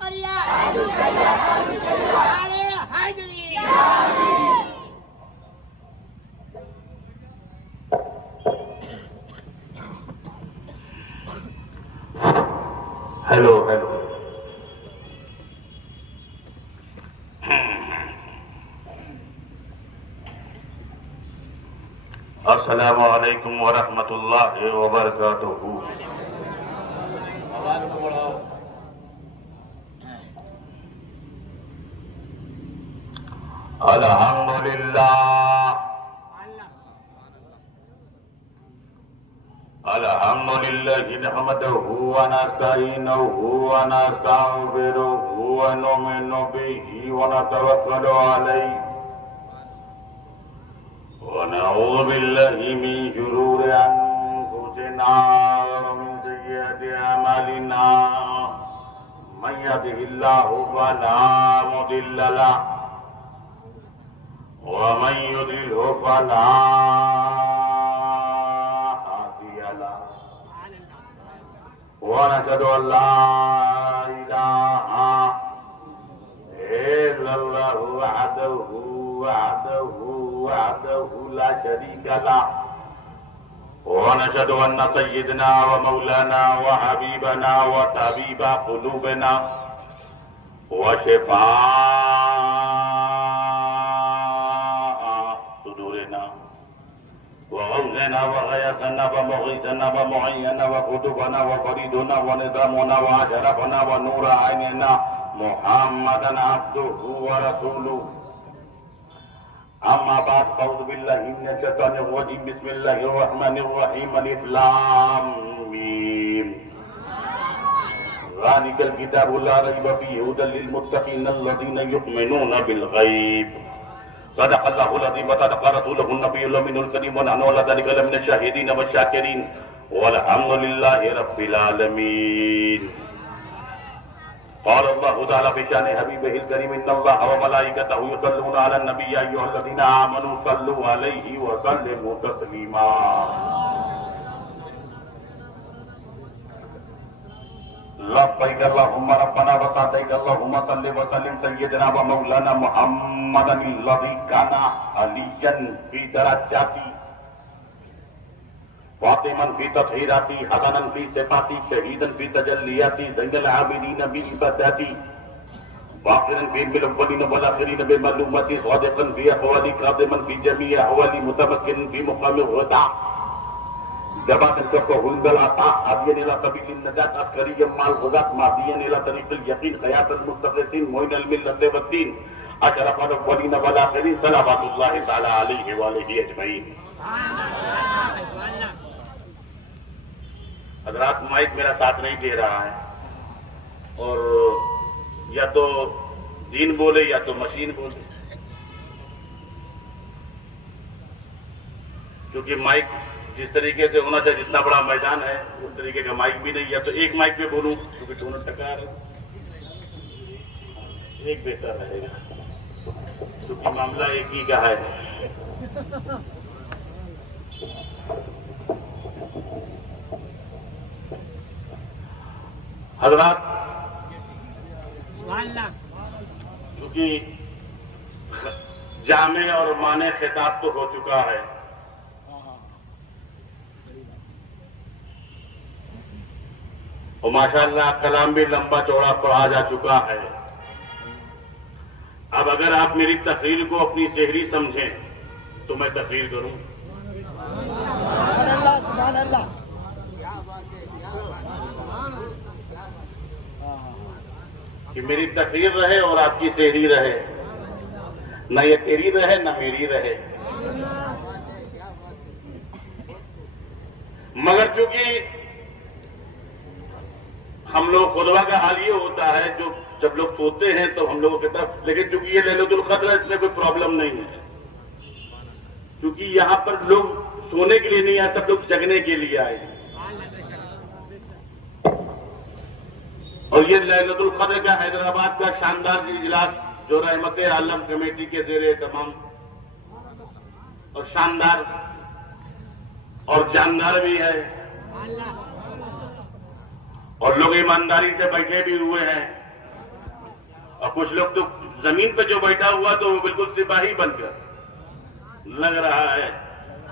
زكريا عليه Haidri hello hello السلام علیکم ورحمۃ اللہ وبرکاتہ. الحمد لله نحمده ونستعينه ونستغفره ونؤمن به ونتوكل عليه ونعوذ بالله من شرور أنفسنا ومن سيئات أعمالنا من يهده الله فلا مضل له ومن يضلله فلا هادي له ونشهد أن لا إله إلا الله وحده لا شريك له ونشهد أن سيدنا ومولانا وحبيبنا وطبيب قلوبنا وشفاء صدورنا وغوثنا وغياثنا ومغيثنا ومعيننا وقطبنا وفريدنا ونظامنا وأشرفنا ونور عيننا محمدا عبده ورسوله. أما بعد فأعوذ بالله من الشيطان الرجيم بسم الله الرحمن الرحيم ألف لام ميم ذلك الكتاب لا ريب فيه هدى للمتقين الذين يؤمنون بالغيب. صدق الله العظيم وصدق رسوله النبي الأمين الكريم ونحن على ذلك لمن الشاهدين والشاكرين والحمد لله رب العالمين. قال الله تعالى في شأن حبيبه الكريم إن الله وملائكته يصلون على النبي يا أيها الذين آمنوا صلوا عليه وسلموا تسليما. لبيك اللهم ربنا وسعديك اللهم صل وسلم سيدنا ومولانا محمدا الذي كان عليا في درجاتي فاطما في تطهيراتي حسنا في صفاتي شهيدا في تجلياتي زين العابدين بعباداتي باقرا في علم الاولين والاخرين بمعلوماتي صادقا في اقوالي كاظما في جميع احوالي متمكنا في مقام الغداء جباتا كفه البلاطة هاديا الى سبيل النجاة عسكريا مع الغزاة مهديا الى طريق اليقين خياط المستخلصين معين الملة والدين اشرف الاولين والاخرين صلوات الله تعالى عليه واله اجمعين. حضرات مائک میرا ساتھ نہیں دے رہا ہے اور یا تو دین بولے یا تو مشین بولے، کیونکہ مائک جس طریقے سے ہونا چاہیے جتنا بڑا میدان ہے اس طریقے کا مائک بھی نہیں. یا تو ایک مائک پہ بولوں کیونکہ دونوں ٹکرا رہے، ایک بہتر رہے گا کیونکہ معاملہ ایک ہی کا ہے. حضرات کیونکہ جامع اور معنی خطاب تو ہو چکا ہے، اور ماشاءاللہ کلام بھی لمبا چوڑا پڑھا جا چکا ہے. اب اگر آپ میری تقریر کو اپنی شہری سمجھیں تو میں تقریر کروں. سبحان اللہ. کہ میری تقریر رہے اور آپ کی شہری رہے، نہ یہ تیری رہے نہ میری رہے. مگر چونکہ ہم لوگ خطبہ کا حال یہ ہوتا ہے جو جب لوگ سوتے ہیں تو ہم لوگوں کے طرف، لیکن چونکہ یہ لیلۃ القدر ہے اس میں کوئی پرابلم نہیں ہے، کیونکہ یہاں پر لوگ سونے کے لیے نہیں آئے، سب لوگ جگنے کے لیے آئے ہیں. اور یہ لیلۃ القدر کا حیدرآباد کا شاندار اجلاس جو رحمت عالم کمیٹی کے زیر اہتمام اور شاندار اور جاندار بھی ہے، اور لوگ ایمانداری سے بیٹھے بھی ہوئے ہیں اور کچھ لوگ تو زمین پہ جو بیٹھا ہوا تو وہ بالکل سپاہی بن کر لگ رہا ہے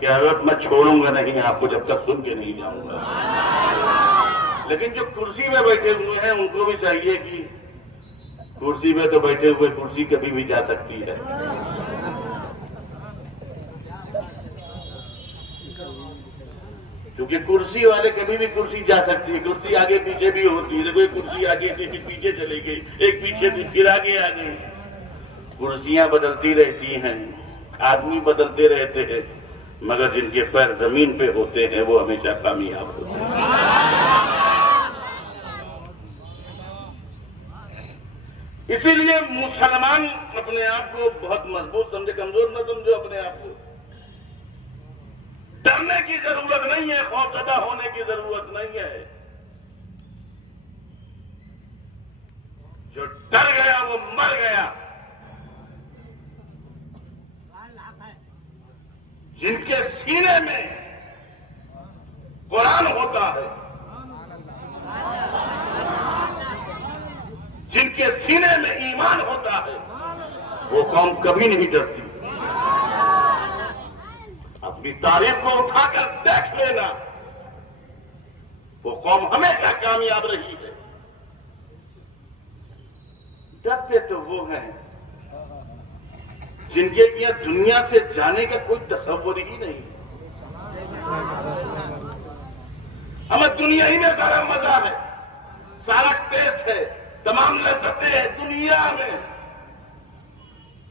کہ حضرت میں چھوڑوں گا نہیں آپ کو جب تک سن کے نہیں جاؤں گا. لیکن جو کرسی میں بیٹھے ہوئے ہیں ان کو بھی چاہیے کہ کرسی میں تو بیٹھے ہوئے کرسی کبھی بھی جا سکتی ہے. کیونکہ کرسی والے کبھی بھی کرسی جا سکتی ہے. کرسی آگے پیچھے بھی ہوتی ہے. کوئی کرسی آگے سے پیچھے چلی گئی, ایک پیچھے سے پھر آگے آ گئی. کرسیاں بدلتی رہتی ہیں, آدمی بدلتے رہتے ہیں, مگر جن کے پیر زمین پہ ہوتے ہیں وہ ہمیشہ کامیاب ہوتے ہیں. اسی لیے مسلمان اپنے آپ کو بہت مضبوط سمجھے, کمزور نہ سمجھو اپنے آپ کو. ڈرنے کی ضرورت نہیں ہے, خوفزدہ ہونے کی ضرورت نہیں ہے. جو ڈر گیا وہ مر گیا. جن کے سینے میں قرآن ہوتا ہے, جن کے سینے میں ایمان ہوتا ہے, وہ قوم کبھی نہیں ڈرتی. اپنی تاریخ کو اٹھا کر دیکھ لینا, وہ قوم ہمیشہ کامیاب رہی ہے. ڈرتے تو وہ ہیں جن کے لیے دنیا سے جانے کا کوئی تصور ہی نہیں. ہمیں دنیا ہی میں سارا مزہ ہے, سارا ٹیسٹ ہے, تمام لذتیں ہیں دنیا میں.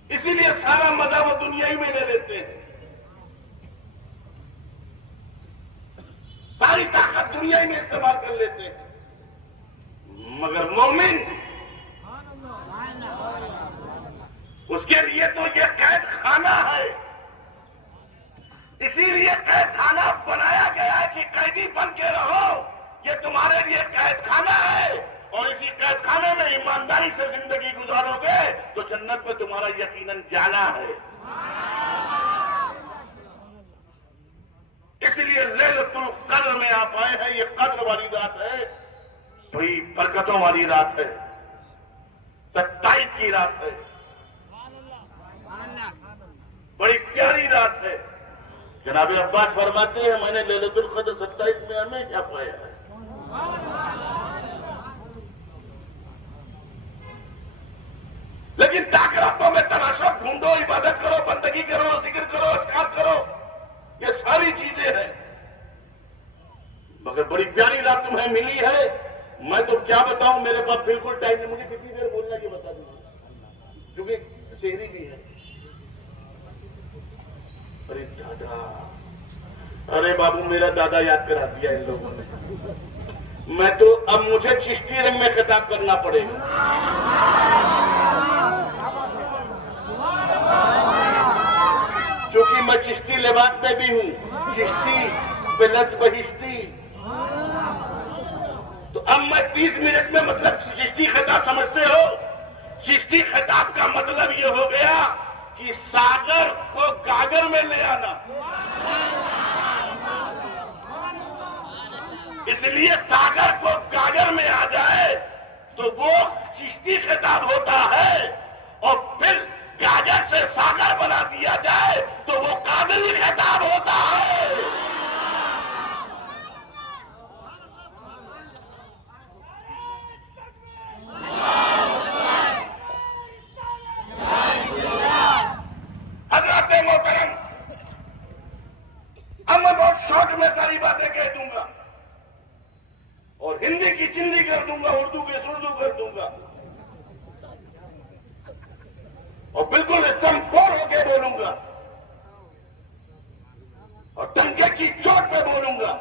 اسی لیے سارا مزہ وہ دنیا ہی میں لے لیتے ہیں. ساری طاقت دنیا ہی میں استعمال کر لیتے ہیں. مگر مومن اس کے لیے تو یہ قید خانہ ہے. اسی لیے قید خانہ بنایا گیا ہے کہ قیدی بن کے رہو. یہ تمہارے لیے قید خانہ ہے, اور اسی قید خانے میں ایمانداری سے زندگی گزارو گے تو جنت میں تمہارا یقیناً جانا ہے. اس لیے لیلۃ القدر میں آپ آئے ہیں. یہ قدر والی رات ہے, بڑی برکتوں والی رات ہے, 27 کی رات ہے, بڑی پیاری رات ہے. جناب عباس فرماتے ہیں میں نے لیلۃ القدر 27 میں ہمیشہ پایا ہے. لیکن راتوں میں تلاشو, ڈھونڈو, عبادت کرو, بندگی کرو, ذکر کرو, اذکار کرو, یہ ساری چیزیں ہیں. مگر بڑی پیاری رات تمہیں ملی ہے. میں تو کیا بتاؤں, میرے پاس بالکل ٹائم نہیں. مجھے کتنی دیر بولنا یہ بتا دیجیے, کیونکہ شہری بھی ہے. ارے دادا, ارے بابو میرا دادا یاد کرا دیا ان لوگوں نے. میں تو اب مجھے چشتی رنگ میں خطاب کرنا پڑے گا. کیونکہ میں چشتی لباس میں بھی ہوں, چشتی پلس بہشتی. تو اب میں 30 منٹ میں مطلب چشتی خطاب سمجھتے ہو. چشتی خطاب کا مطلب یہ ہو گیا کہ ساگر کو گاگر میں لے آنا. اس لیے ساگر کو گاگر میں آ جائے تو وہ چشتی خطاب ہوتا ہے, اور پھر گاگر سے ساگر بنا دیا جائے تو وہ قادری خطاب ہوتا ہے. حضرات محترم, اب میں بہت شارٹ میں ساری باتیں کہہ دوں گا, اور ہندی کی چندی کر دوں گا, اردو کی سردو کر دوں گا, اور بالکل استم پور ہو کے بولوں گا, اور ٹنکے کی چوٹ پہ بولوں گا.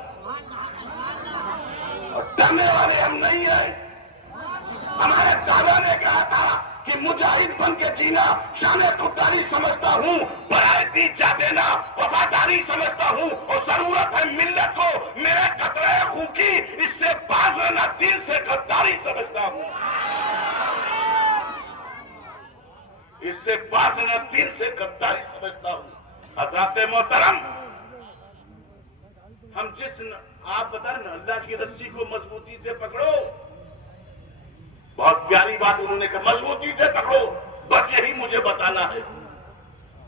اور ڈرنے والے ہم نہیں ہیں. ہمارے دادا نے کہا تھا کہ مجاہد بن کے جینا شان خودداری سمجھتا ہوں, برائے دی جا دینا وفاداری سمجھتا ہوں, اور ضرورت ہے ملت کو میرے قطرے خون کی, اس سے باز رہنا دین سے غداری سمجھتا ہوں. اس سے باز رہنا دین سے غداری سمجھتا ہوں. حضرات محترم, ہم آپ بتائیں نا, اللہ کی رسی کو مضبوطی سے پکڑو. بہت پیاری بات بعد انہوں نے کہا مضبوطی سے پکڑو، بس یہی مجھے بتانا ہے،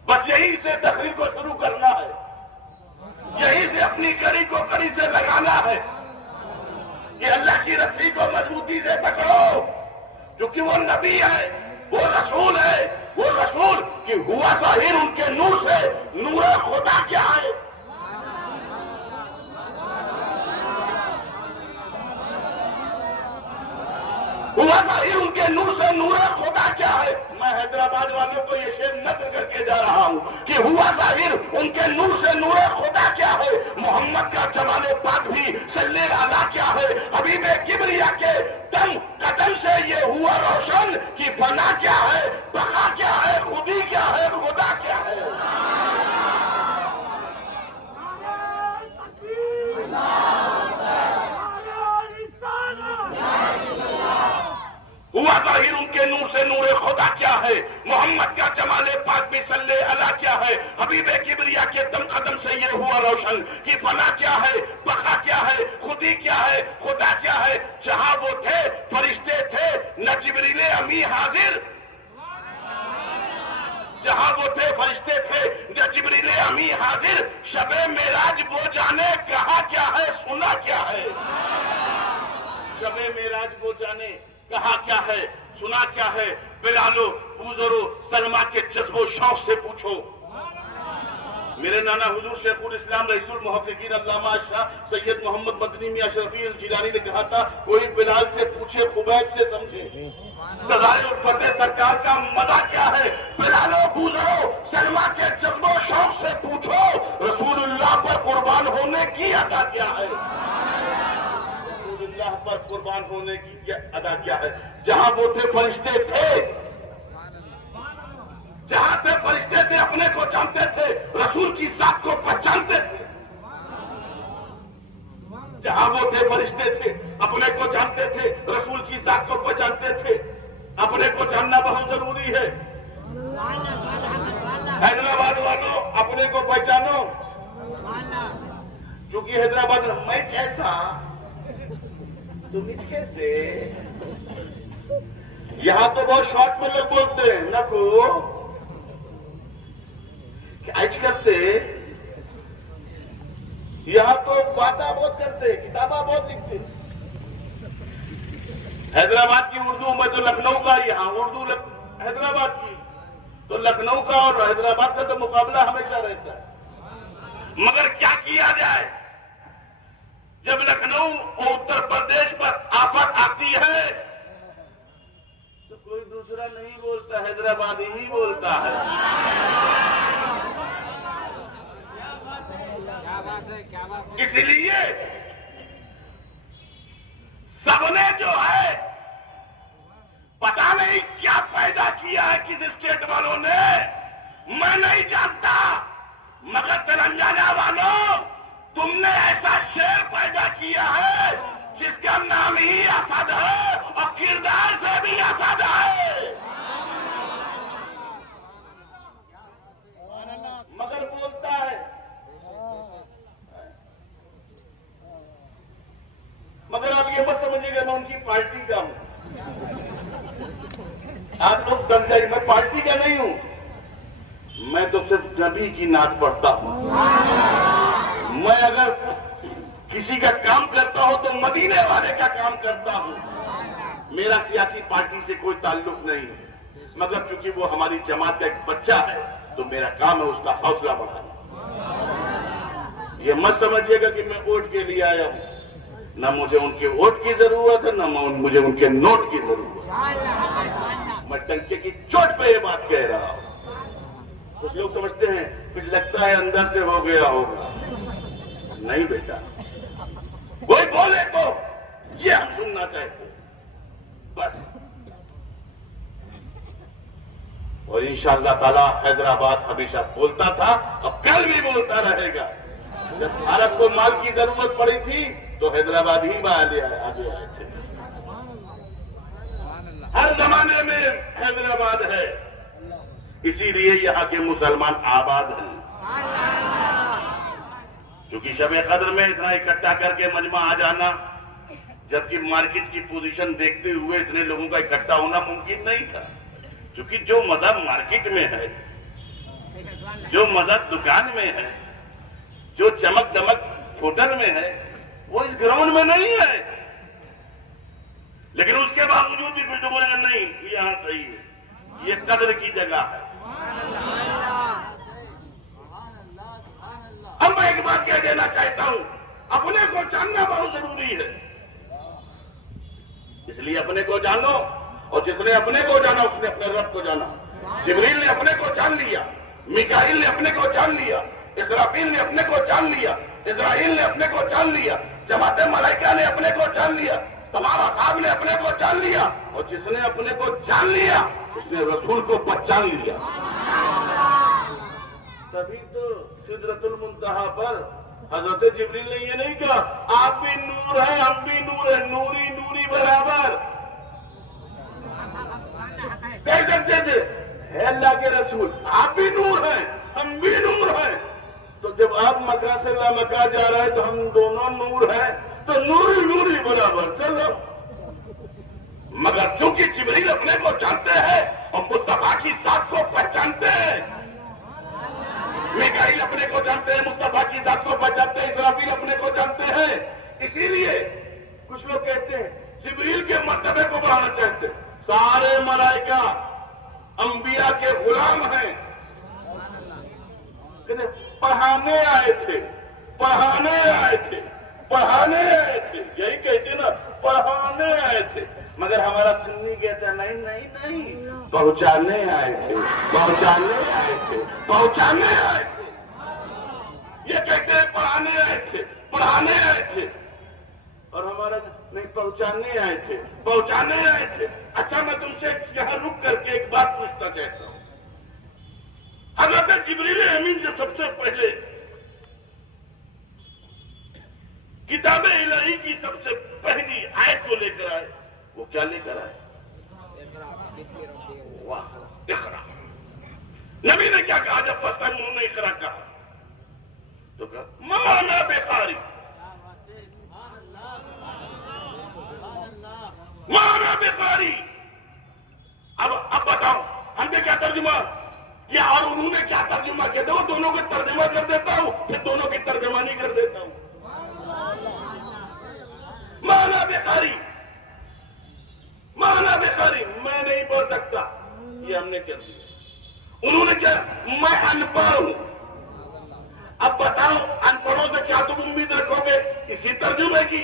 بس یہی سے تقریر کو شروع کرنا ہے، یہی سے اپنی کڑی کو کڑی سے لگانا ہے کہ اللہ کی رسی کو مضبوطی سے پکڑو، کیونکہ وہ نبی ہے، وہ رسول ہے، وہ رسول کہ ہوا ظاہر ان کے نور سے، نور خدا کیا ہے؟ ہوا ظاہر ان کے نور سے، نور خدا کیا ہے؟ میں حیدرآباد والوں کو یہ شعر نقل کر کے جا رہا ہوں کہ ہوا ظاہر ان کے نور سے، نور خدا کیا ہے؟ محمد کا جمال پاک بھی صلی اللہ کیا ہے؟ حبیب کبریا کے دم قدم سے یہ ہوا روشن کہ فنا کیا ہے، بقا کیا ہے، خودی کیا ہے، خدا کیا ہے؟ ہوا ظاہر ان کے نور سے، نور خدا کیا ہے؟ محمد کا جمال پاک بھی صلی اللہ کیا ہے؟ حبیب کبریا کے دم قدم سے یہ ہوا روشن کہ فنا کیا ہے، بقا کیا ہے، خودی کیا ہے، خدا کیا ہے؟ جہاں وہ تھے فرشتے تھے نہ جبریل امی حاضر، جہاں وہ تھے فرشتے تھے نہ جبریل امی حاضر، شب معراج وہ جانے کہا کیا ہے، سنا کیا ہے؟ شب معراج وہ جانے کہا کیا ہے، سنا کیا ہے؟ بلالو، بوزرو، سلمہ کے جذب و شوق سے پوچھو۔ میرے نانا حضور شیخ الاسلام رئیس المحققین علامہ شاہ سید محمد مدنی میاں شرفی الجیلانی نے کہا تھا کوئی بلال سے پوچھے خبیب سے سمجھے سزائے الفتح سرکار کا مزہ کیا ہے؟ بلالو، بوزرو، سلمہ کے جذب و شوق سے پوچھو رسول اللہ پر قربان ہونے کی ادا کیا ہے؟ اللہ پر قربان ہونے کی ادا کیا ہے؟ جہاں وہ تھے فرشتے تھے، جہاں تھے فرشتے تھے اپنے کو جانتے تھے، رسول کی ذات کو پہچانتے تھے، جہاں وہ تھے فرشتے تھے اپنے کو جانتے تھے، رسول کی ذات کو پہچانتے تھے۔ اپنے کو جاننا بہت ضروری ہے۔ حیدرآباد والوں اپنے کو پہچانو، کیونکہ حیدرآباد میں جیسا تم کیسے، یہاں تو بہت شارٹ میں لوگ بولتے ہیں نہ کو آج کرتے، یہاں تو باتیں بہت کرتے، کتابیں بہت لکھتے۔ حیدرآباد کی اردو میں تو لکھنؤ کا، یہاں اردو حیدرآباد کی تو لکھنؤ کا اور حیدرآباد کا تو مقابلہ ہمیشہ رہتا ہے۔ مگر کیا کیا جائے، جب لکھنؤ اور اتر پردیش پر آفت آتی ہے تو کوئی دوسرا نہیں بولتا، حیدرآبادی ہی بولتا ہے۔ اس لیے سب نے جو ہے پتا نہیں کیا پیدا کیا ہے کس اسٹیٹ والوں نے، میں نہیں جانتا، مگر تلنگانہ والوں تم نے ایسا شعر پیدا کیا ہے جس کا نام ہی اسد ہے اور کردار سے بھی اسد ہے، مگر بولتا ہے۔ مگر آپ یہ مت سمجھیے گا میں ان کی پارٹی کا ہوں، آپ لوگ سمجھائیے میں پارٹی کا نہیں ہوں، میں تو صرف نبی کی نعت پڑھتا ہوں۔ میں اگر کسی کا کام کرتا ہوں تو مدینے والے کا کام کرتا ہوں، میرا سیاسی پارٹی سے کوئی تعلق نہیں ہے، مگر چونکہ وہ ہماری جماعت کا ایک بچہ ہے تو میرا کام ہے اس کا حوصلہ بڑھانا۔ یہ مت سمجھیے گا کہ میں ووٹ کے لیے آیا ہوں، نہ مجھے ان کے ووٹ کی ضرورت ہے، نہ مجھے ان کے نوٹ کی ضرورت ہے، میں ٹنکے کی چوٹ پہ یہ بات کہہ رہا ہوں۔ کچھ لوگ سمجھتے ہیں پھر لگتا ہے اندر سے ہو گیا ہوگا، نہیں بیٹا، کوئی بولے تو یہ ہم سننا چاہتے بس، اور انشاءاللہ تعالی حیدرآباد ہمیشہ بولتا تھا اور کل بھی بولتا رہے گا۔ جب بھارت کو مال کی ضرورت پڑی تھی تو حیدرآباد ہی میں آگے آئے تھے، ہر زمانے میں حیدرآباد ہے، اسی لیے یہاں کے مسلمان آباد ہیں۔ کیونکہ شب قدر میں اتنا اکٹھا کر کے مجمع آ جانا جبکہ مارکیٹ کی پوزیشن دیکھتے ہوئے اتنے لوگوں کا اکٹھا ہونا ممکن نہیں تھا، کیونکہ جو مزہ مارکیٹ میں ہے، جو مزہ دکان میں ہے، جو چمک دمک ہوٹل میں ہے، وہ اس گراؤنڈ میں نہیں ہے. لیکن اس کے باوجود بھی کچھ تو بولے گا نہیں یہاں صحیح ہے، یہ قدر کی جگہ ہے. اب میں ایک بات کہہ دینا چاہتا ہوں، اپنے کو جاننا بہت ضروری ہے. اس لیے اپنے کو جانو، اور جس نے اپنے کو جانا اس نے اپنے رب کو جانا. جبریل نے اپنے کو جان لیا، میکائیل نے اپنے کو جان لیا، اسرافیل نے اپنے کو جان لیا، اسرائیل نے اپنے کو جان لیا، جماعت ملائکہ نے اپنے کو جان لیا، تمام اصحاب نے اپنے کو جان لیا، اور جس نے اپنے کو جان لیا اس نے رسول کو پہچان لیا. تبھی تو سدرۃ المنتہا پر حضرت جبریل نے یہ نہیں کہا آپ بھی نور ہیں ہم بھی نور ہیں، نوری نوری برابر. کہہ سکتے تھے اے اللہ کے رسول آپ بھی نور ہیں ہم بھی نور ہیں، تو جب آپ مکہ سے لامکہ جا رہے ہیں تو ہم دونوں نور ہیں، تو نوری نوری برابر چلو. مگر چونکہ جبریل اپنے کو جانتے ہیں اور مصطفیٰ کی ذات کو پہچانتے ہیں، میکائیل اپنے کو جانتے ہیں، مصطفیٰ کی ذات کو پہچانتے ہیں، اسرافیل اپنے کو جانتے ہیں. اسی لیے کچھ لوگ کہتے ہیں جبریل کے مرتبے کو بڑھانا چاہتے ہیں. سارے ملائکہ انبیاء کے غلام ہیں، پڑھانے آئے تھے پڑھانے آئے تھے پڑھانے آئے تھے، یہی کہتے نا پڑھانے آئے تھے. مگر ہمارا سنی کہتا ہے نہیں نہیں نہیں، پہنچانے آئے تھے پہنچانے آئے تھے پہنچانے آئے تھے. یہ کہتے ہیں پڑھانے آئے تھے پڑھانے آئے تھے، اور ہمارا نہیں پہنچانے آئے تھے پہنچانے آئے تھے. اچھا میں تم سے یہاں رک کر کے ایک بات پوچھنا چاہتا ہوں. حضرت جبریل امین جو سب سے پہلے کتاب الہی کی سب سے پہلی آیت کو لے کر آئے، وہ کیا لے کر آئے؟ واہ اقرا. نبی نے کیا کہا جب فرسٹ ٹائم انہوں نے اقرا کہا تو کہا مانا بقاری مانا بقاری. اب بتاؤ ہم نے کیا ترجمہ کیا اور انہوں نے کیا ترجمہ کیا؟ وہ دونوں کا ترجمہ کر دیتا ہوں پھر دونوں کی ترجمانی کر دیتا ہوں. مانا بقاری مانا بقاری میں نہیں بول سکتا، یہ ہم نے کر دیا. انہوں نے کیا میں ان پڑھ ہوں. اب بتاؤ ان پڑھوں سے کیا تم امید رکھو گے اسی ترجمے کی؟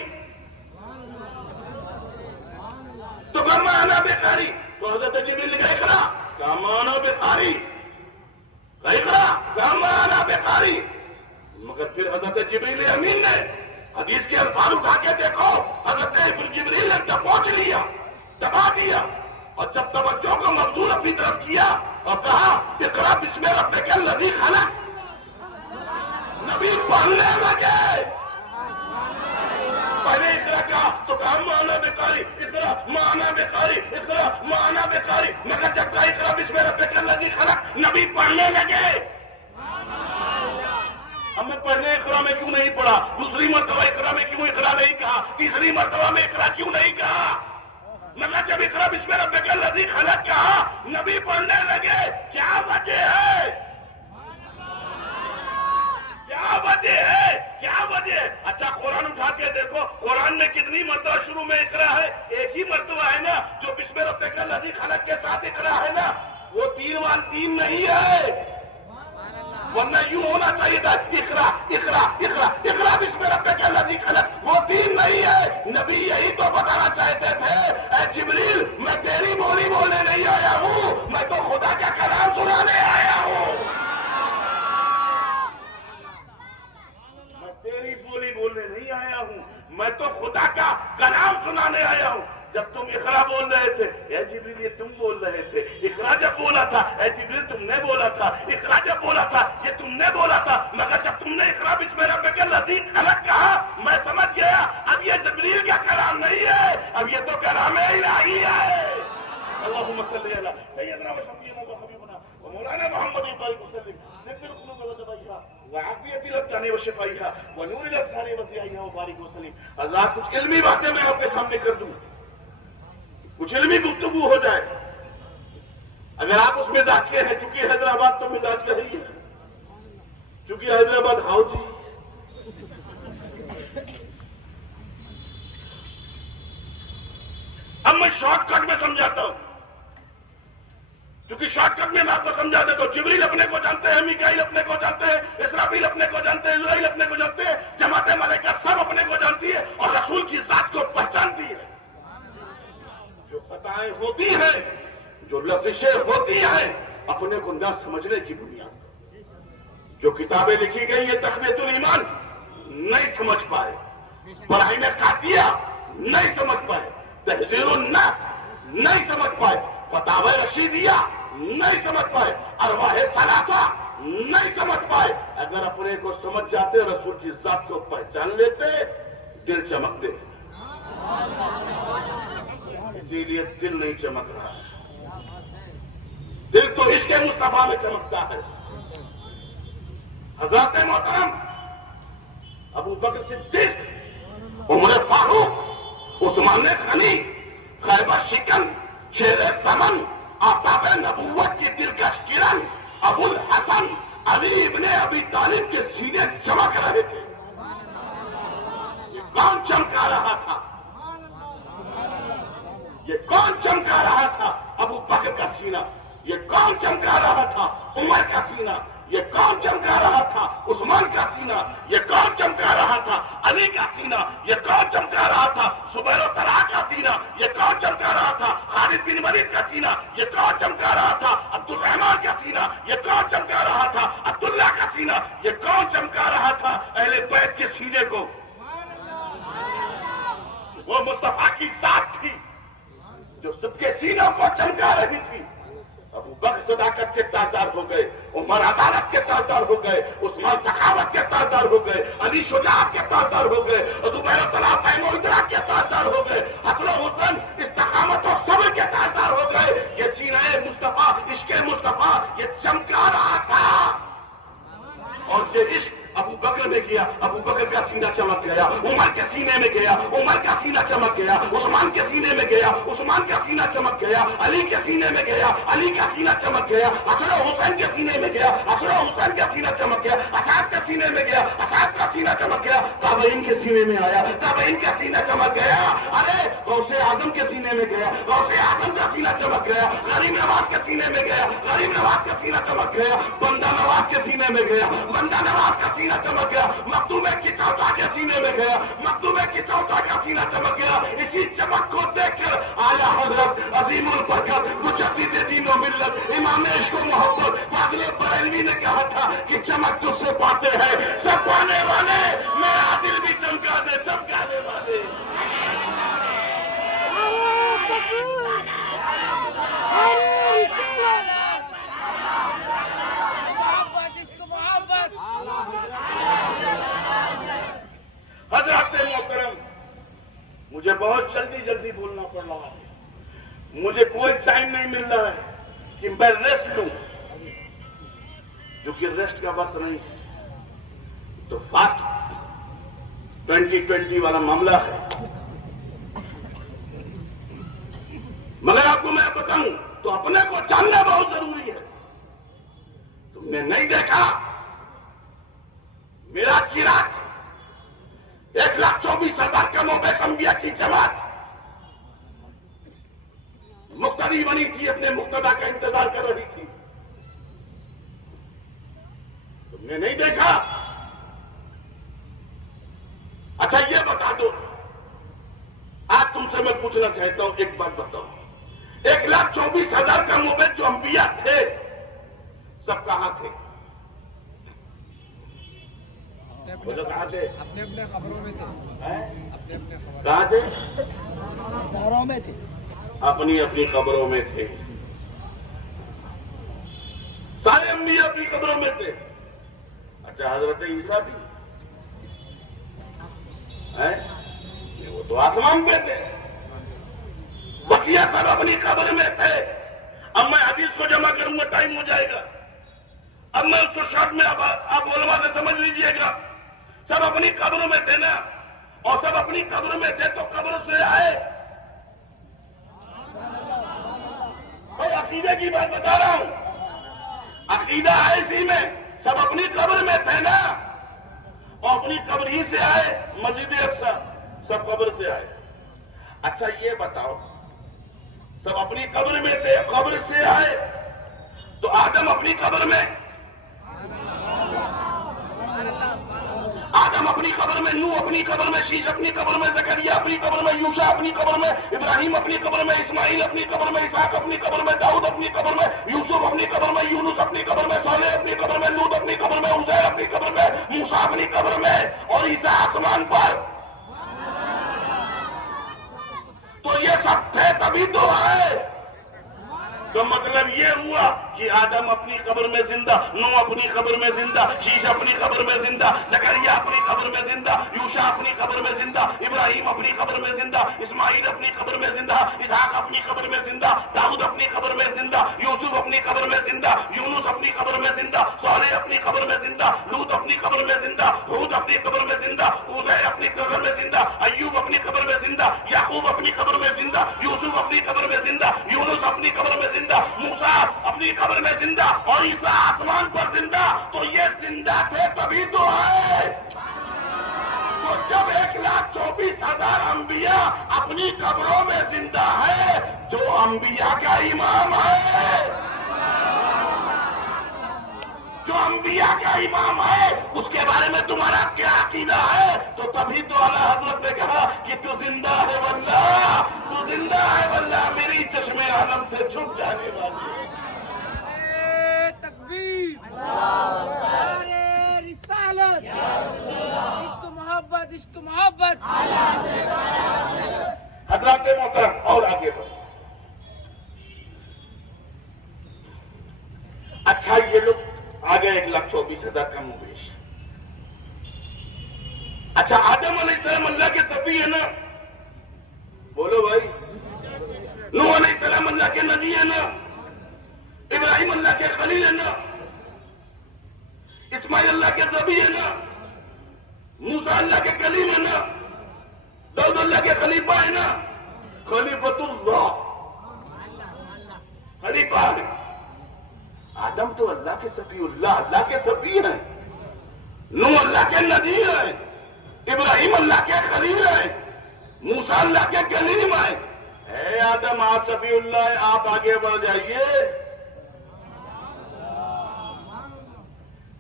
تو مانا بقاری تو حضرت جبریل نے کہا اقرا، کہا مانا بقاری، اقرا کہا مانا بقاری. مگر پھر حضرت جبریل امین نے حدیث کے الفاظ اٹھا کے دیکھو، حضرت جبریل نے دبوچ لیا دبا دیا، اور جب توجہ کو مبذول اپنی طرف کیا اور کہا اقرا بسم ربک الذی خلق، نبی پڑھنے لگے. پہلے اقرا کہا تو کہا مانا بقاری، اقرا مانا بقاری، اقرا مانا بقاری. مگر جب کہا اقرا بسم ربک الذی خلق نبی پڑھنے لگے. ہم نے پہلے اقرا میں کیوں نہیں پڑھا؟ دوسری مرتبہ اقرا میں کیوں اقرا نہیں کہا؟ تیسری مرتبہ میں اقرا کیوں نہیں کہا؟ مگر جب اقرا بسم ربک الذی خلق کہا نبی پڑھنے لگے. کیا وجہ ہے؟ کیا وجہ ہے؟ کیا وجہ ہے؟ اچھا قرآن اٹھا کے دیکھو، قرآن میں کتنی مرتبہ شروع میں اقرا ہے؟ ایک ہی مرتبہ ہے نا. جو بسم ربک الذی خلق کے ساتھ اقرا ہے نا وہ 3 نہیں ہے، ورنہ یوں ہونا چاہیے تھا اقرا اقرا اقرا اقرا بسم ربک الذی خلق، وہ 3 نہیں ہے. نبی یہی تو بتانا چاہتے تھے اے جبریل میں تیری بولی بولنے نہیں آیا ہوں، میں تو خدا کا کلام سنانے آیا ہوں. میں تیری بولی بولنے نہیں آیا ہوں، میں تو خدا کا کلام سنانے آیا ہوں. جب تم اقرا بول رہے تھے اے جبریل یہ تم بول رہے تھے. اقرا جب بولا تھا اے جبریل تم نے بولا تھا. اقرا جب بولا تھا یہ تم نے بولا تھا. مگر جب تم نے اقرا بسم ربک الذی خلق کہا میں سمجھ گیا اب یہ جبریل کا کلام نہیں ہے، اب یہ تو کلام الہی ہے. اللهم صل على سيدنا وشفيعنا وحبيبنا ومولانا محمد بارك وسلم نبي القلوب وجبائها وعافية الابدان وشفائها ونور الابصار وضيائها وبارك وسلم. اللہ کچھ علمی باتیں میں آپ کے سامنے کر دوں، کچھ علمی گفتگو ہو جائے. اگر آپ اس مزاج کے ہیں، چونکہ حیدرآباد تو مزاج کا ہی ہے، چونکہ حیدرآباد ہاؤ جی. اب میں شارٹ کٹ میں سمجھاتا ہوں، کیونکہ شارٹ کٹ میں آپ کو سمجھا دیتا ہوں. جبریل اپنے کو جانتے ہیں، میکائیل اپنے کو جانتے ہیں، اسرافیل اپنے کو جانتے ہیں، اسرائیل اپنے کو جانتے ہیں، جماعت ملائکہ سب اپنے کو جانتی ہے اور رسول کی ذات کو پہچانتی ہے. جو خطائیں ہوتی ہیں، جو لفظیں ہوتی ہیں، اپنے کو نہ سمجھنے کی بنیاد، جو کتابیں لکھی گئی ہیں تقویۃ الایمان نہیں سمجھ پائے، براہیم قاطعہ نہیں سمجھ پائے، تحذیر النفس نہیں سمجھ پائے، فتاوی رشیدیہ نہیں سمجھ پائے، ارواح ثلاثہ نہیں سمجھ پائے. اگر اپنے کو سمجھ جاتے، رسول کی ذات کو پہچان لیتے، دل چمکتے. اسی لیے دل نہیں چمک رہا ہے. دل تو عشق مصطفیٰ میں چمکتا ہے. حضرت محترم ابو بکر صدیق، عمر فاروق، عثمان غنی، خیبر شکن، شیر سمن، آفتاب نبوت کی دلکش کرن، ابو الحسن علی ابن ابی طالب کے سینے چمک رہے تھے. یہ کون چمکا رہا تھا؟ یہ کون چمکا رہا تھا؟ ابو بکر کا سینہ. یہ کون چمکا رہا تھا؟ عمر کا سینہ. یہ کون چمکا رہا تھا؟ عثمان کا سینہ. یہ کون چمکا رہا تھا؟ علی کا سینہ. یہ کون چمکا رہا تھا؟ زبیر و طلحہ کا سینہ. یہ کون چمکا رہا تھا؟ خالد بن ولید کا سینہ. یہ کون چمکا رہا تھا؟ عبد الرحمن کا سینہ. یہ کون چمکا رہا تھا؟ عبداللہ کا سینہ. یہ کون چمکا رہا تھا؟ اہل بیت کے سینے کو. وہ مصطفیٰ کی ذات تھی جو سب کے سینوں کو چمکا رہی تھی. ابو بکر صداقت کے تاجدار ہو گئے، عمر عدالت کے تاجدار ہو گئے، عثمان سخاوت کے تاجدار ہو گئے، علی شجاعت کے تاجدار ہو گئے، زبیر و طلحہ فہم و ادراک کے تاجدار ہو گئے، حسن و حسن استقامت و صبر کے تاجدار ہو گئے. یہ سینہ مصطفیٰ، عشق مصطفیٰ یہ چمکا رہا تھا. اور یہ عشق ابو بکر میں کیا، ابو بکر کا سینہ چمک گیا. عمر کے سینے میں گیا، عمر کا سینہ چمک گیا. عثمان کے سینے میں گیا، عثمان کا سینہ چمک گیا. علی کے سینے میں گیا، علی کا سینہ چمک گیا. حسن و حسین کے سینے میں گیا، حسن و حسین کا سینہ چمک گیا. اسعد کے سینے میں گیا، اسعد کا سینہ چمک گیا. تابعین کے سینے میں آیا، تابعین کا سینہ چمک گیا. ارے غوث اعظم کے سینے میں گیا، غوث اعظم کا سینہ چمک گیا. غریب نواز کے سینے میں گیا، غریب نواز کا سینہ چمک گیا. بندہ نواز کے سینے میں گیا، بندہ نواز کا سینہ چمک گیا. مکتوبے کی چوچا کے سینے میں گیا، مکتوبے کی چوچا کا سینہ چمک گیا. اسی چمک کو دیکھ کر اعلیٰ حضرت عظیم البرکت مجدد دین و ملت امام عشق و محبت فاضل بریلوی نے کہا تھا کہ چمک تجھ سے پاتے ہیں سب پانے والے. میرا دل بھی چمکا دے چمکانے والے. حضرات محترم، مجھے بہت جلدی بولنا پڑ رہا ہے. مجھے کوئی ٹائم نہیں مل رہا ہے کہ میں ریسٹ لوں، جو کہ ریسٹ کا وقت نہیں ہے. تو فاسٹ 2020 والا معاملہ ہے. مگر آپ کو میں بتاؤں تو اپنے کو جاننا بہت ضروری ہے. تم نے نہیں دیکھا معراج کی رات 1,24,000 کموں میں انبیاء کی جماعت مقتدی بنی تھی، اپنے مقتدا کا انتظار کر رہی تھی. تم نے نہیں دیکھا؟ اچھا یہ بتا دو، آج تم سے میں پوچھنا چاہتا ہوں، ایک بات بتاؤ، 1,24,000 کموں میں جو انبیاء تھے سب کہاں تھے؟ کہاں تھے؟ اپنے اپنے خبروں میں تھے. کہاں تھے؟ ہزاروں میں تھے. اپنی اپنی قبروں میں تھے. سارے انبیاء اپنی قبروں میں تھے. اچھا حضرت عیسیٰ بھی وہ تو آسمان پہ تھے. بقیہ سب اپنی قبر میں تھے. اب میں حدیث کو جمع کروں گا، ٹائم ہو جائے گا. اب میں اس کو شارٹ میں آپ علماء سے سمجھ لیجئے گا. سب اپنی قبر میں تھے نا، اور سب اپنی قبر میں تھے تو قبر سے آئے. میں عقیدے کی بات بتا رہا ہوں. عقیدہ ہے اسی میں. سب اپنی قبر میں تھے نا، اور اپنی قبر ہی سے آئے. مسجد اقصی سب قبر سے آئے. اچھا یہ بتاؤ، سب اپنی قبر میں تھے، قبر سے آئے، تو آدم اپنی قبر میں، آدم اپنی قبر میں، نوح اپنی قبر میں، شیش اپنی قبر میں، زکریا اپنی قبر میں، یوشع اپنی قبر میں، ابراہیم اپنی قبر میں، اسماعیل اپنی قبر میں، اسحاق اپنی قبر میں، داؤد اپنی قبر میں، یوسف اپنی قبر میں، یونس اپنی قبر میں، صالح اپنی قبر میں، لوط اپنی قبر میں، عزیر اپنی قبر میں، موسیٰ اپنی قبر میں، اور عیسیٰ آسمان پر. تو یہ سب تھے تبھی تو آئے. تو مطلب یہ ہوا کہ آدم اپنی قبر میں زندہ، نوح اپنی قبر میں زندہ، شیش اپنی قبر میں زندہ، زکریا اپنی قبر میں زندہ، یوشع اپنی قبر میں زندہ، ابراہیم اپنی قبر میں زندہ، اسماعیل اپنی قبر میں زندہ، اسحاق اپنی قبر میں زندہ، داؤد اپنی قبر میں زندہ، یوسف اپنی قبر میں زندہ، یونس اپنی قبر میں زندہ، صالح اپنی قبر میں زندہ، لوط اپنی قبر میں زندہ، ہود اپنی قبر میں زندہ، عزیر اپنی قبر میں زندہ، ایوب اپنی قبر میں زندہ، یعقوب اپنی قبر میں زندہ، یوسف اپنی قبر میں زندہ، یونس اپنی قبر میں زندہ، موسیٰ اپنی قبر میں زندہ، اور عیسیٰ آسمان پر زندہ. تو یہ زندہ تھے تبھی تو آئے. تو جب 1,24,000 انبیاء اپنی قبروں میں زندہ ہے، جو انبیاء کا امام ہے، جو انبیاء کا امام ہے، اس کے بارے میں تمہارا کیا عقیدہ ہے؟ تو تبھی تو اعلیٰ حضرت نے کہا کہ تو زندہ ہے واللہ، تو زندہ ہے واللہ، میری چشمے عالم سے چھپ جانے والی. تکبیر، نعرہ رسالت، عشق محبت، عشق محبت. حضرات محترم، اور آگے بڑھ. اچھا یہ لوگ آگے 1,24,000 کم و بیش. اچھا آدم علیہ السلام اللہ کے صفی ہے نا؟ بولو بھائی. نوح علیہ السلام اللہ کے نبی ہے نا؟ ابراہیم اللہ کے خلیل ہے نا؟ اسماعیل اللہ کے ذبیح ہے نا؟ موسیٰ اللہ کے کلیم ہے نا؟ داؤد اللہ کے خلیفہ ہے نا؟ خلیفۃ اللہ، خلیفہ ہے. آدم تو اللہ کے صفی اللہ، اللہ کے صفی ہیں. نوح اللہ کے نبی ہیں، ابراہیم اللہ کے خلیل ہیں، موسیٰ اللہ کے کلیم ہیں. اے آدم آپ صفی اللہ ہیں، آپ آگے بڑھ جائیے.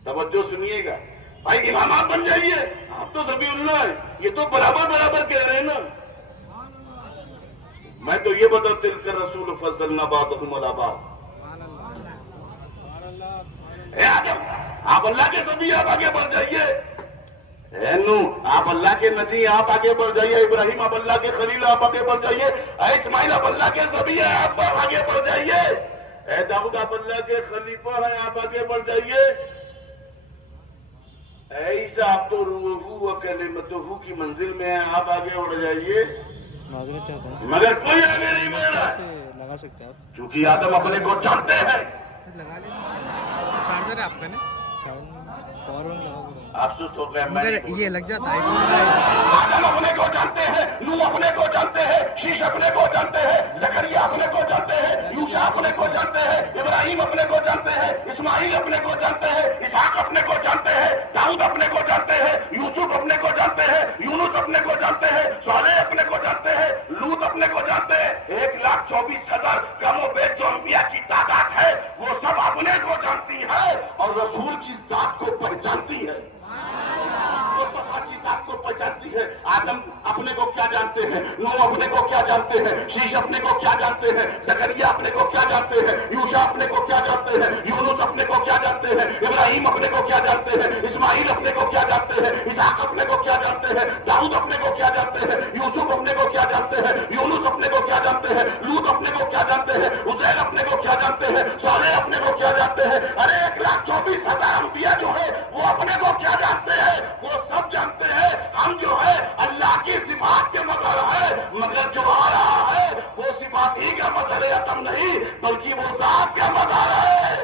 توجہ سنیے گا بھائی، امامات بن جائیے. آپ تو صفی اللہ ہیں، یہ تو برابر برابر کہہ رہے ہیں نا. میں تو یہ بتا تلک الرسول فضلنا بعضهم علی بعض. اے آدم آپ اللہ کے صفی، آپ آگے بڑھ جائیے. اے نوح آپ اللہ کے نبی، آپ آگے بڑھ جائیے. ابراہیم آپ اللہ کے خلیل، آپ آگے بڑھ جائیے. اے اسماعیل آپ اللہ کے صفی ہیں، آپ آگے بڑھ جائیے. اے داؤد آپ اللہ کے خلیفہ ہیں، آپ آگے بڑھ جائیے. اے عیسیٰ آپ تو روح و کلمتہ کی منزل میں ہیں، آپ آگے بڑھ جائیے. معذرت چاہتا ہوں، مگر کوئی آگے نہیں بڑھ رہا لگا سکتے آپ. کیونکہ آدم اپنے کو جانتے ہیں. چارجر ہے آپ کا نا؟ پاور بینک لگا دو. آپ سست ہو گئے. میں یہ لگ جاتا ہے. آدم اپنے کو جانتے ہیں، نوح اپنے کو جانتے ہیں، شیش اپنے کو جانتے ہیں، زکریا اپنے کو جانتے ہیں، یوشع اپنے کو جانتے ہیں، ابراہیم اپنے کو جانتے ہیں، اسماعیل اپنے کو جانتے ہیں، اسحاق اپنے کو جانتے ہیں، داؤد اپنے کو جانتے ہیں، یوسف اپنے کو جانتے ہیں، یونس اپنے کو جانتے ہیں، صالح اپنے کو جانتے ہیں، لوط اپنے کو جانتے ہیں. 1,24,000 کم و بیش جو انبیاء کی تعداد ہے، وہ سب اپنے کو جانتی ہے اور رسول کی ذات کو پہچانتی ہے. کی ذات کو پہچانتی ہے. آدم اپنے کو کیا جانتے ہیں، نوح اپنے کو کیا جانتے ہیں، شیش اپنے کو کیا جانتے ہیں، زکریا اپنے کو کیا جانتے ہیں، یوشع اپنے کو کیا جانتے ہیں، یونس اپنے کو کیا جانتے ہیں، ابراہیم اپنے کو کیا جانتے ہیں، اسماعیل اپنے کو کیا جانتے ہیں، اسحاق اپنے کو کیا جانتے ہیں، داؤد اپنے کو کیا جانتے ہیں، یوسف اپنے کو کیا جانتے ہیں، یونس اپنے کو کیا جانتے ہیں، لوط اپنے کو کیا جانتے ہیں، عزیر اپنے کو کیا جانتے ہیں، صالح اپنے کو کیا جانتے ہیں. ارے 1,24,000 انبیاء جو ہے وہ اپنے کو کیا جانتے ہیں؟ وہ سب جانتے ہیں. ہم جو ہے اللہ کی صفات کے مگر ہے، مگر جو آ رہا ہے وہ صفات مظہر اتم نہیں بلکہ وہ ذات کا مظہر ہے.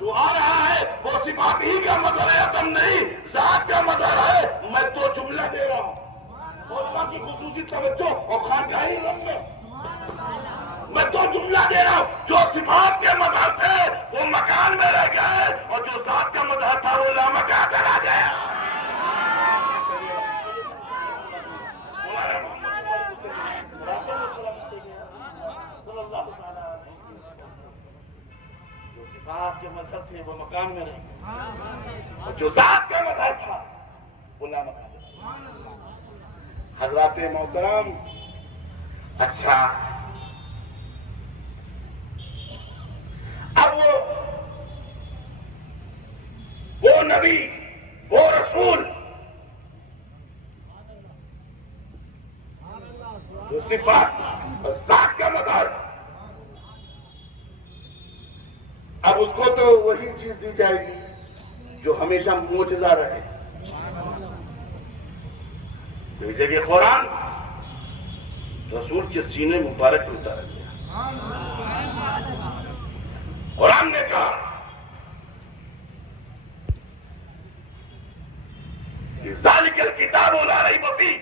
جو آ رہا ہے وہ صفات ہی کا مظہر اتم نہیں ذات کا مظہر ہے. میں تو جملہ دے رہا ہوں علماء کی خصوصی توجہ اور خانقاہی علم میں تو جملہ دے رہا ہوں. جو صفات کے مظہر تھے وہ مکان میں رہ گئے اور جو ذات کا مظہر تھا وہ لامکان چلا گیا. جو صفات کے مظہر تھے وہ مکان میں رہ گئے اور جو ذات کا مظہر تھا وہ لامکان چلا گیا. حضرات محترم، اچھا اب وہ نبی وہ رسول جو صفات ذات کا مظہر، اب اس کو تو وہی چیز دی جائے گی جو ہمیشہ معجزہ رہے. بھیجے گے قرآن رسول کے سینے مبارک میں اتارا گیا. قرآن نے کہا کہ ذالک الکتاب لا ریب فیہ،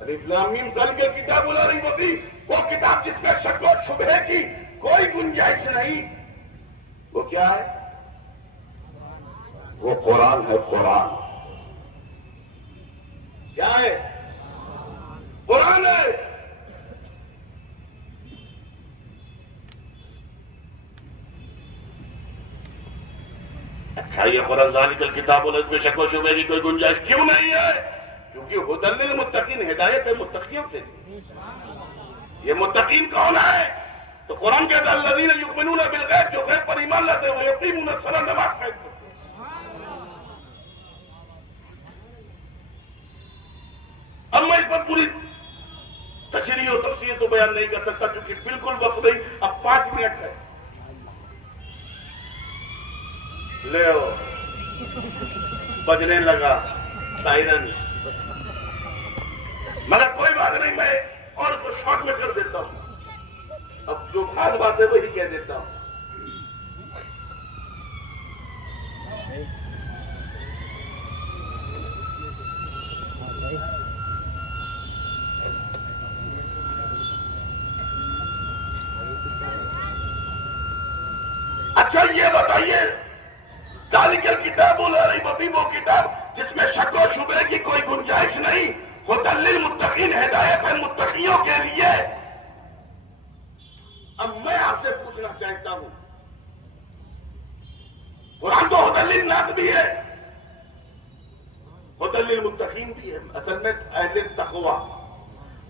الف لام میم ذالک الکتاب لا ریب فیہ، وہ کتاب جس میں شک و شبہ کی کوئی گنجائش نہیں. وہ کیا ہے؟ وہ قرآن ہے. قرآن کیا ہے؟ قرآن ہے. اچھا یہ قرآن ذالک الکتاب اس میں شک و شبہ کی کوئی گنجائش کیوں نہیں ہے؟ کیونکہ ھدی للمتقین ہدایت ہے متقیوں کے لیے. یہ متقین کون ہے؟ تو قرآن کہتا ہے الذین یؤمنون بالغیب، جو غیب پر ایمان لاتے ہیں، ویقیمون الصلاۃ، نماز قائم کرتے ہیں. اب میں اس پر پوری تشریح و تفصیل تو بیان نہیں کر سکتا کیونکہ بالکل وقت نہیں. اب 5 منٹ ہے. لے بجنے لگا سائرن، مگر کوئی بات نہیں، میں اور اس کو شارٹ میں کر دیتا ہوں. اب جو خاص بات ہے وہی کہہ دیتا ہوں. اچھا یہ بتائیے ذالک الکتاب لا ریب فیہ، وہ کتاب جس میں شک و شبہ کی کوئی گنجائش نہیں، ھدی للمتقین ہدایت ہے متقیوں کے لیے. اب میں آپ سے پوچھنا چاہتا ہوں، قرآن تو ھدی للناس بھی ہے، ھدی للمتقین بھی ہے. اصل میں اہل تقوی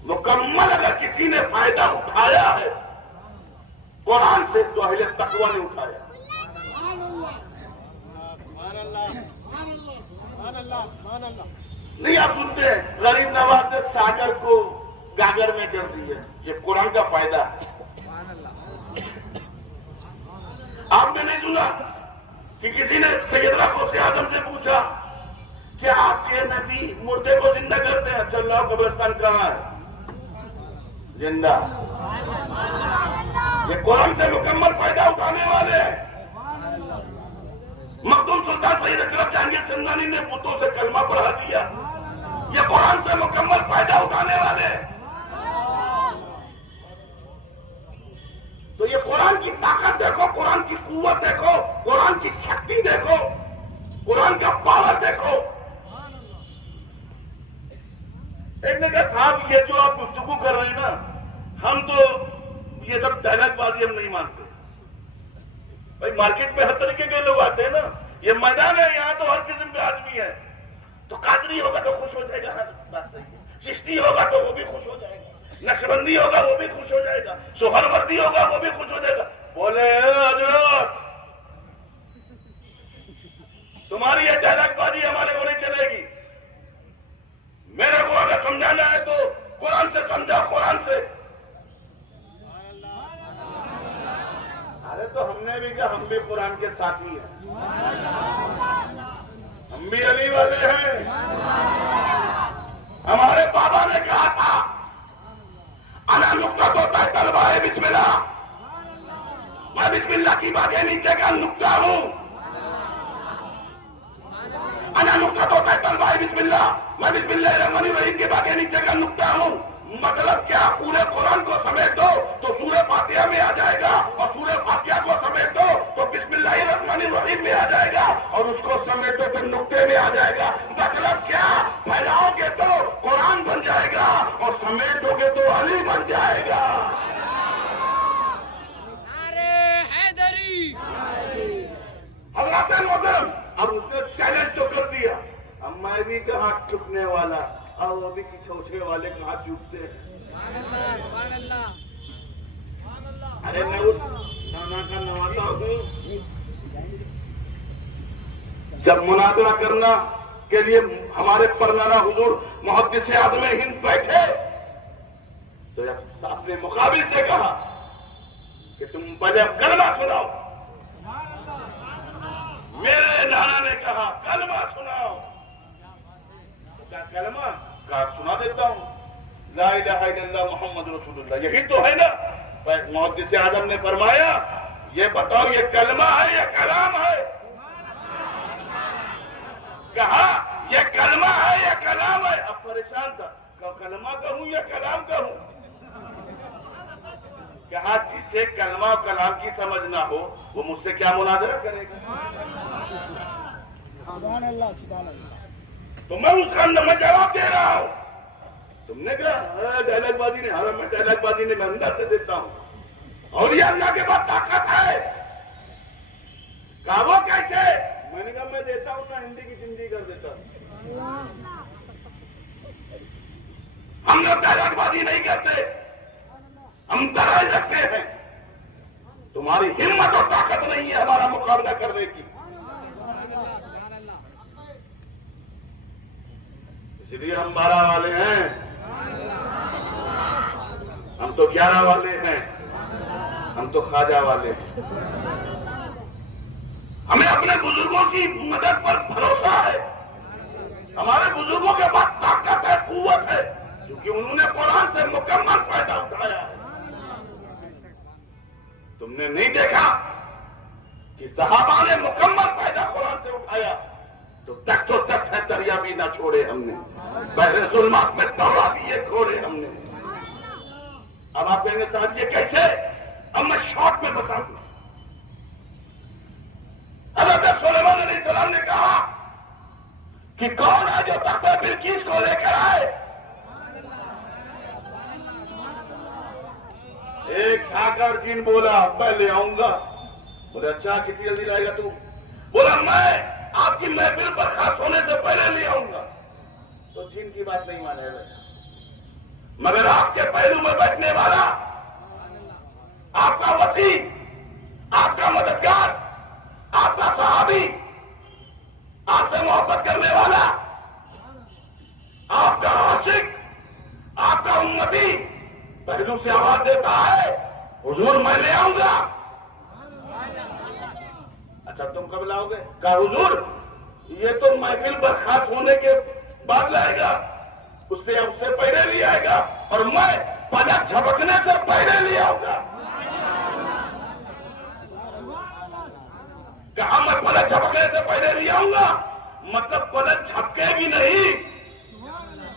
مکمل اگر کسی نے فائدہ اٹھایا ہے قرآن سے تو اہل تقوی نے اٹھایا. نہیں آپ سنتے ہیں غریب نواز نے ساگر کو گاگر میں کر دیا، یہ قرآن کا فائدہ ہے. آپ نے نہیں سنا کہ کسی نے سیدنا غوث اعظم سے پوچھا کہ آپ کے نبی مردے کو زندہ کرتے ہیں؟ اچھا اللہ قبرستان کہاں ہے؟ زندہ. یہ قرآن سے مکمل فائدہ اٹھانے والے ہیں. مخدوم سلطان سید اشرف جہانگیر سندانی نے بتوں سے کلمہ پڑھا دیا. یہ قرآن سے مکمل فائدہ اٹھانے والے ہیں. تو یہ قرآن کی طاقت دیکھو، قرآن کی قوت دیکھو، قرآن کی شکتی دیکھو، قرآن کا پاور دیکھو. ایک نے کہا صاحب یہ جو آپ گفتگو کر رہے ہیں نا، ہم تو یہ سب ڈائلاگ بازی ہم نہیں مانتے. بھائی مارکیٹ میں ہر طریقے کے لوگ آتے ہیں نا، یہ میدان ہے، یہاں تو ہر قسم کے آدمی ہے. تو قادری ہوگا تو خوش ہو جائے گا، ہر بات صحیح ہے. چشتی ہوگا تو وہ بھی خوش ہو جائے گا، نقشبندی ہوگا وہ بھی خوش ہو جائے گا، سہروردی ہوگا وہ بھی خوش ہو جائے گا. بولے حضرت تمہاری یہ ڈائلاگ بازی ہمارے کو نہیں چلے گی. میرے کو اگر سمجھانا ہے تو قرآن سے سمجھا، قرآن سے. ارے تو ہم نے بھی کہا ہم بھی قرآن کے ساتھی ہیں، ہم بھی علی والے ہیں. ہمارے بابا نے کہا تھا انا نقطہ تو طلبہ ہے بسم اللہ، میں بسم اللہ کی باتیں نیچے کا نقطہ ہوں. انا نقطہ تو طلبہ ہے بسم اللہ، میں بسم اللہ الرحمن الرحیم کی باتیں نیچے کا نقطہ ہوں. مطلب کیا؟ پورے قرآن کو سمیٹ دو تو سورہ فاتحہ میں آ جائے گا، اور سورہ فاتحہ کو سمیٹ دو تو بسم اللہ الرحمن الرحیم میں آ جائے گا، اور اس کو سمیٹ دو تو نقطے میں آ جائے گا. مطلب کیا؟ پھیلاؤ گے تو قرآن بن جائے گا، اور سمیٹو گے تو علی بن جائے گا. نعرہ حیدری. حضرات محترم، اب اس نے چیلنج تو کر دیا، اب میں بھی کہاں چکنے والا، اور وہ بھی چھوچے والے کہاں چوکتے ہیں. سبحان اللہ سبحان اللہ. ارے میں اس نانا کا نواسا ہوں. جب مناظرہ کرنا کے لیے ہمارے پرنانا حضور محدث اعظم ہند بیٹھے تو اپنے مقابل سے کہا کہ تم پہلے اب کلمہ سناؤ. میرے نانا نے کہا کلمہ سناؤ. کیا کلمہ؟ کہا سنا دیتا ہوں، لا الہ الا اللہ محمد رسول اللہ. یہی تو ہے نا. محدث اعظم نے فرمایا یہ بتاؤ یہ کلمہ ہے یا کلام ہے؟ کہا یہ کلمہ ہے یا کلام ہے؟ اب پریشان تھا، کہا کلمہ کہوں یا کلام کہوں؟ کہا جسے کلمہ اور کلام کی سمجھ نہ ہو وہ مجھ سے کیا مناظرہ کرے گا؟ سبحان اللہ سبحان اللہ. تو میں اس کا میں جواب دے رہا ہوں. تم نے کہا ڈائلاگ بازی نہیں، حرم میں ڈائلاگ بازی نہیں، میں اندر سے دیتا ہوں. اور یہ اللہ کے بعد طاقت ہے. کہا وہ کیسے؟ میں نے کہا میں دیتا ہوں نا، ہندی کی چندی کر دیتا ہوں. ہم لوگ ڈائلاگ بازی نہیں کرتے، ہم درائل رکھتے ہیں. تمہاری ہمت اور طاقت نہیں ہے ہمارا مقابلہ کرنے کی. اس لیے ہم 12 والے ہیں، ہم تو 11 والے ہیں، ہم تو خواجہ والے ہیں. ہمیں اپنے بزرگوں کی مدد پر بھروسہ ہے. ہمارے بزرگوں کے پاس طاقت ہے، قوت ہے، کیونکہ انہوں نے قرآن سے مکمل فائدہ اٹھایا ہے. تم نے نہیں دیکھا کہ صحابہ نے مکمل فائدہ قرآن سے اٹھایا تو تخت و تخت ہے دریا بھی نہ چھوڑے ہم نے، بحر ظلمات میں دوڑا دیے گھوڑے ہم نے. اب آپ کہیں گے صاحب یہ کیسے؟ اب میں شارٹ میں بتاؤں. حضرت سلیمان علیہ السلام نے کہا کہ کون ہے جو تخت بلقیس کو لے کر آئے؟ ایک ٹھاکر جن بولا میں لے آؤں گا. بولے اچھا کتنی جلدی لائے گا تو؟ بولا میں آپ کی محفل پر خاص ہونے سے پہلے لے آؤں گا. تو جن کی بات نہیں مانے گا، مگر آپ کے پہلو میں بیٹھنے والا، آپ کا وسیع، آپ کا مددگار، آپ کا صحابی، آپ سے محبت کرنے والا، آپ کا عاشق، آپ کا امتی پہلو سے آواز دیتا ہے حضور میں لے آؤں گا. اچھا تم کب لاؤ گے؟ کہا حضور یہ تو محفل برخاست ہونے کے بعد لائے گا، اس سے پہلے لے آئے گا، اور میں پلک جھپکنے سے پہلے لے آؤں گا. کہا میں پلک جھپکنے سے پہلے لے آؤں گا، مطلب پلک جھپکے گی نہیں،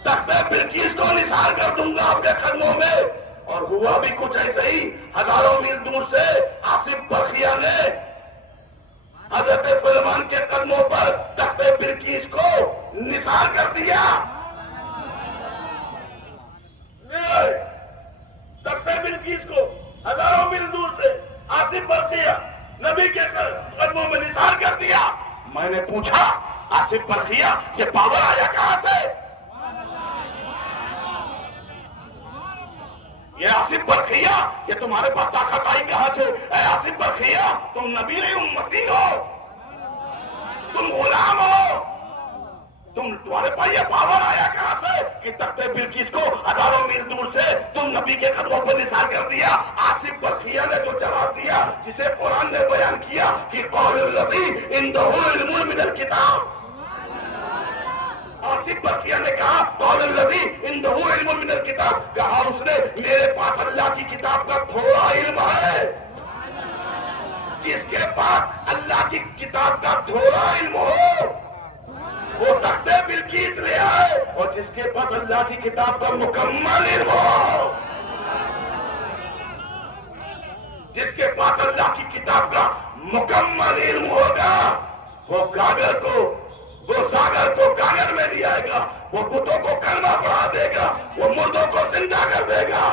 تخت بلقیس کو نثار کر دوں گا آپ کے قدموں میں. اور ہوا بھی کچھ ایسے ہی. ہزاروں میل دور سے آصف برخیا نے حضرت سلیمان کے قدموں پر تخت بلقیس کو نثار کر دیا. تخت بلقیس کو ہزاروں میل دور سے آصف برخیا نبی کے قدموں میں نثار کر دیا. میں نے پوچھا آصف برخیا یہ پاور آیا کہاں سے؟ یہ آصف برخیا یہ تمہارے پاس طاقت آئی کہاں سے؟ اے آصف برخیا تم نبی نہیں امتی ہو، تم غلام ہو، تمہارے پاس یہ پاور آیا کہاں سے کہ تخت بلقیس کو ہزاروں میل دور سے تم نبی کے قدموں پر نثار کر دیا؟ آصف برخیا نے جو جواب دیا جسے قرآن نے بیان کیا کہ قول الذی عنده علم من الکتاب، اور مسجد پر کیا نے کہا قول الذی عنده علم من الکتاب، کہا اس نے میرے پاس اللہ کی کتاب کا تھوڑا علم ہے۔ جس کے پاس اللہ کی کتاب کا تھوڑا علم ہو وہ تخت بلقیس لے آئے، اور جس کے پاس اللہ کی کتاب کا مکمل علم ہو، جس کے پاس اللہ کی کتاب کا مکمل علم ہوگا وہ گاگر کو گاگر میں لے آئے گا، وہ بتوں کو کلمہ پڑھا دے گا، وہ مردوں کو زندہ کر دے گا۔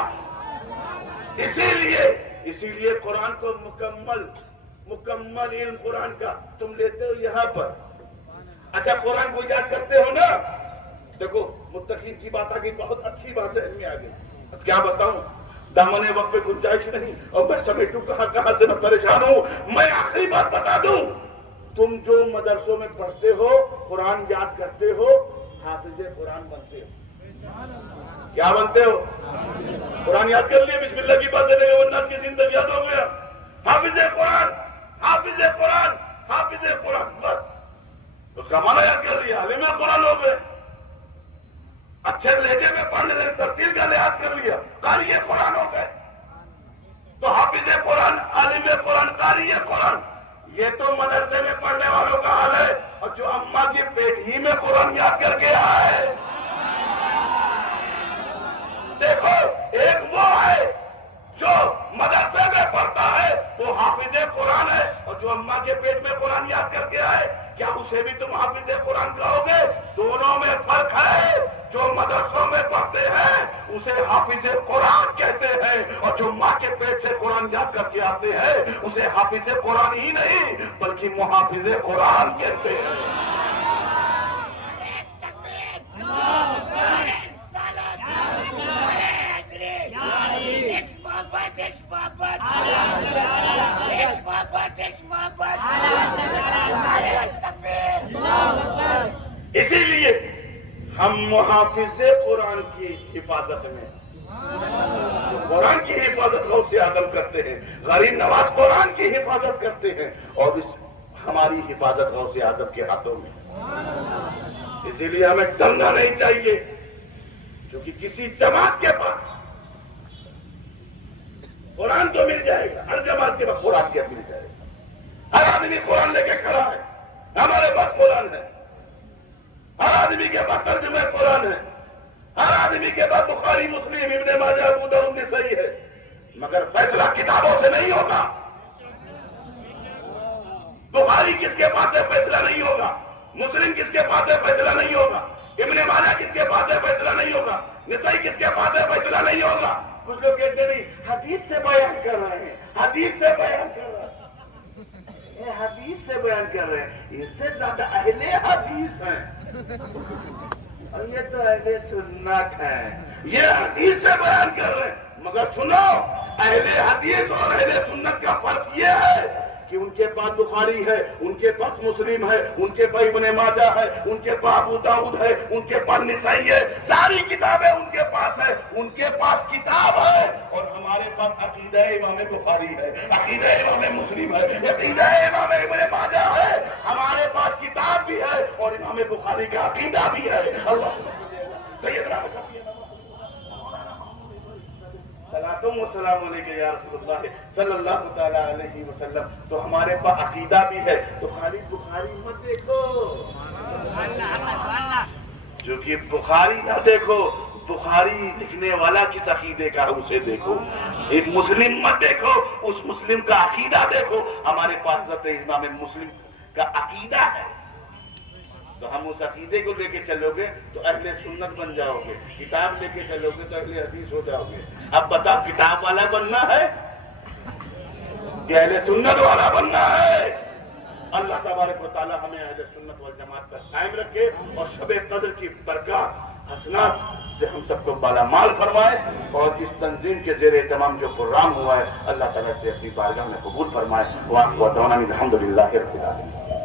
اسی لیے قرآن کو مکمل علم قرآن کا تم لیتے ہو یہاں پر۔ اچھا قرآن کو یاد کرتے ہو نا؟ دیکھو متقین کی بات آ گئی، بہت اچھی بات ہے ان میں آ گئی۔ اب کیا بتاؤں، دامن وقت پہ گنجائش نہیں، اور میں سمیٹوں کہاں سے میں پریشان ہوں۔ میں آخری بات بتا دوں، تم جو مدرسوں میں پڑھتے ہو، قرآن یاد کرتے ہو، حافظ قرآن بنتے ہو۔ کیا بنتے ہو؟ قرآن یاد کر لیا، بسم اللہ کی بات ہے، ورنہ کی زندگی یاد ہو گیا۔ حافظ قرآن، حافظ قرآن، حافظ قرآن، بس اس کا معنی یاد کر لیا، عالم قرآن ہو گئے۔ اچھے لہجے میں پڑھنے لگے، ترتیل کا لحاظ کر لیا، قاری قرآن ہو گئے۔ تو حافظ قرآن، عالم قرآن، قاری قرآن، یہ تو مدرسے میں پڑھنے والوں کا حال ہے، اور جو اماں کی پیٹ ہی میں قرآن یاد کر کے آئے۔ دیکھو ایک وہ ہے جو مدرسے میں پڑھتا ہے وہ حافظ قرآن ہے، اور جو اماں کے پیٹ میں قرآن یاد کر کے آئے، کیا اسے بھی تم حافظ قرآن کہو گے؟ دونوں میں فرق ہے۔ جو مدرسوں میں پڑھتے ہیں اسے حافظ قرآن کہتے ہیں، اور جو ماں کے پیٹ سے قرآن یاد کر کے آتے ہیں اسے حافظ قرآن ہی نہیں بلکہ محافظ قرآن کہتے ہیں۔ اسی لیے ہم محافظ قرآن کی حفاظت میں، قرآن کی حفاظت غوث اعظم کرتے ہیں، غریب نواز قرآن کی حفاظت کرتے ہیں، اور ہماری حفاظت غوث اعظم کے ہاتھوں میں۔ اسی لیے ہمیں ڈرنا نہیں چاہیے، کیونکہ کسی جماعت کے پاس قرآن تو مل جائے گا، ہر جماعت کے پاس قرآن کیا مل جائے گا۔ ہر آدمی قرآن لے کے کھڑا ہے، ہمارے پاس قرآن ہے، ہر آدمی کے پاس ترجمہ قرآن ہے، ہر آدمی کے پاس بخاری، مسلم، ابن ماجہ، ابو داؤد، نسائی ہے، مگر فیصلہ کتابوں سے نہیں ہوگا۔ بخاری کس کے پاس ہے فیصلہ نہیں ہوگا، مسلم کس کے پاس ہے فیصلہ نہیں ہوگا، ابن ماجہ کس کے پاس ہے فیصلہ نہیں ہوگا، نسائی کس کے پاس ہے فیصلہ نہیں ہوگا۔ کچھ لوگ کہتے نہیں حدیث سے بیان کر رہے ہیں، حدیث سے بیان کر رہے ہیں، یہ حدیث سے بیان کر رہے ہیں، اس سے زیادہ اہل حدیث ہیں، اور یہ تو اہل سنت ہیں، یہ حدیث سے بیان کر رہے ہیں۔ مگر سنو، اہل حدیث اور اہل سنت کا فرق یہ ہے کہ ان کے پاس بخاری ہے، ان کے پاس مسلم ہے، ان کے پاس ابن ماجہ ہے، ان کے پاس ابو داؤد ہے، ان کے پاس نسائی ہے، ساری کتابیں ان کے پاس ہے، ان کے پاس کتاب ہے، اور ہمارے پاس عقیدہ امام بخاری ہے، عقیدہ امام مسلم ہے، عقیدہ امام ابن ماجہ ہے، ہمارے پاس کتاب بھی ہے اور امام بخاری کا عقیدہ بھی ہے۔ اللہ سیدنا صلاتم و سلام علیکہ یا رسول اللہ صلی اللہ تعالیٰ علیہ وسلم۔ تو ہمارے پاس عقیدہ بھی ہے، تو خالی بخاری مت دیکھو، جو کہ بخاری نہ دیکھو، بخاری لکھنے والا کس عقیدے کا ہے اسے دیکھو، ایک مسلم مت دیکھو، اس مسلم کا عقیدہ دیکھو۔ ہمارے پاس حضرت امام مسلم کا عقیدہ ہے، تو ہم اس عقیدے کو لے کے چلو گے تو اہل سنت بن جاؤ گے، کتاب لے کے چلو گے تو اہل حدیث ہو جاؤ گے۔ اب بتاؤ کتاب والا بننا ہے کہ اہل سنت والا بننا ہے؟ اللہ تبارک و تعالی ہمیں اہل سنت والجماعت پر قائم رکھے، اور شب قدر کی برکات حسنات سے ہم سب کو بالا مال فرمائے، اور اس تنظیم کے زیر اہتمام جو پروگرام ہوا ہے اللہ تعالیٰ سے اپنی بارگاہ میں قبول فرمائے۔ وآخر دعوانا الحمد للہ رب العالمین۔